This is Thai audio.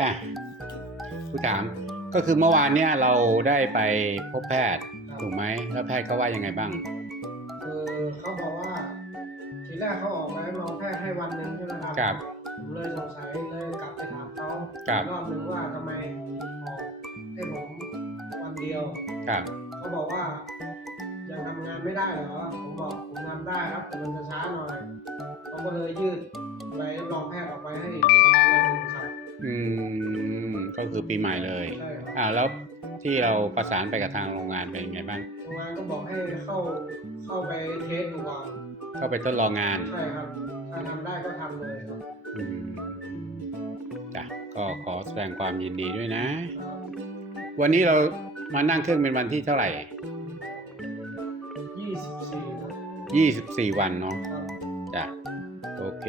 อะผู้ถามก็คือเมื่อวานเนี่ยเราได้ไปพบแพทย์ครับถูกไหมแล้วแพทย์เขาว่ายังไงบ้าง คือเขาบอกว่าทีแรกเขาออกมาให้รอแพทย์ให้วันหนึ่งใช่ไหมครับครับผมเลยสงสัยเลยกลับไปถามเขาครับอีกรอบหนึ่งว่าทำไมออกให้ผมวันเดียว ครับเขาบอกว่ายังทำงานไม่ได้เหรอ ผมบอกผมทำได้ครับแต่มันจะช้าหน่อยเขาก็เลยยืดใบรับรองแพทย์ออกไปให้อีกเดื อนหนึ่งครับอืมก็คือปีใหม่เลย ใช่ครับอ่าแล้วที่เราประสานไปกับทางโรงงานเป็นยังไงบ้าง โรงงานก็บอกให้เข้าเข้าไปเทสดูก่อนเข้าไปทดลองงาน ใช่ครับ ถ้าทำได้ก็ทำเลยครับอืมจ้ะก็ขอแสดงความยินดีด้วยนะครับวันนี้เรามานั่งเครื่องเป็นวันที่เท่าไหร่ ยี่สิบสี่ครับยี่สิบสี่วันเนาะครับ จ้ะโอเค